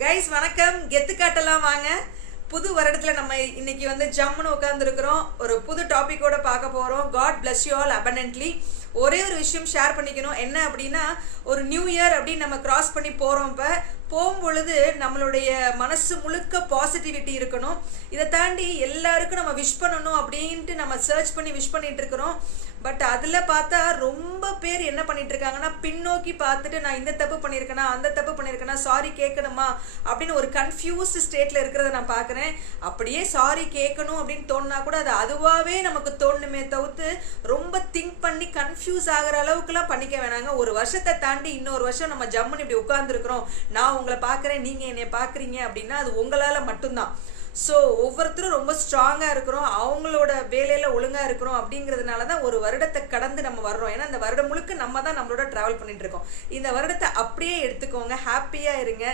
Guys வணக்கம். கெத்து காட்டலாம் வாங்க. புது வருடத்துல நம்ம இன்னைக்கு ஜம்முன்னு உட்காந்துருக்கிறோம். ஒரு புது டாபிக்கோட பார்க்க போறோம். God bless you all abundantly. ஒரே ஒரு விஷயம் ஷேர் பண்ணிக்கணும். என்ன அப்படின்னா, ஒரு நியூ இயர் அப்படின்னு நம்ம கிராஸ் பண்ணி போறோம். இப்போ போகும்பொழுது நம்மளுடைய மனசு முழுக்க பாசிட்டிவிட்டி இருக்கணும். இதை தாண்டி எல்லாருக்கும் நம்ம விஷ் பண்ணணும் அப்படின்ட்டு நம்ம சர்ச் பண்ணி விஷ் பண்ணிட்டு இருக்கிறோம். பட் அதில் பார்த்தா ரொம்ப பேர் என்ன பண்ணிட்டு இருக்காங்கன்னா, பின்னோக்கி பார்த்துட்டு நான் இந்த தப்பு பண்ணியிருக்கேனா, அந்த தப்பு பண்ணியிருக்கேனா, சாரி கேட்கணுமா அப்படின்னு ஒரு கன்ஃபியூஸ்டு ஸ்டேட்டில் இருக்கிறத நான் பார்க்குறேன். அப்படியே சாரி கேட்கணும் அப்படின்னு தோணுனா கூட அது அதுவாகவே நமக்கு தோணுமே தவிர்த்து ரொம்ப திங்க் பண்ணி கன்ஃபியூஸ் ஆகிற அளவுக்குலாம் பண்ணிக்க வேணாங்க. ஒரு வருஷத்தை தாண்டி இன்னொரு வருஷம் நம்ம ஜம்முன்னு இப்படி உட்காந்துருக்குறோம். நான் உங்களை பார்க்குறேன், நீங்கள் என்னை பார்க்குறீங்க அப்படின்னா அது உங்களால் மட்டும்தான். ஸோ ஒவ்வொருத்தரும் ரொம்ப ஸ்ட்ராங்காக இருக்கிறோம், அவங்களோட வேலையில் ஒழுங்காக இருக்கிறோம். அப்படிங்கிறதுனால தான் ஒரு வருடத்தை கடந்து நம்ம வர்றோம். ஏன்னா இந்த வருடம் முழுக்க நம்ம தான் நம்மளோட ட்ராவல் பண்ணிட்டு இருக்கோம். இந்த வருடத்தை அப்படியே எடுத்துக்கோங்க, ஹாப்பியாக இருங்க.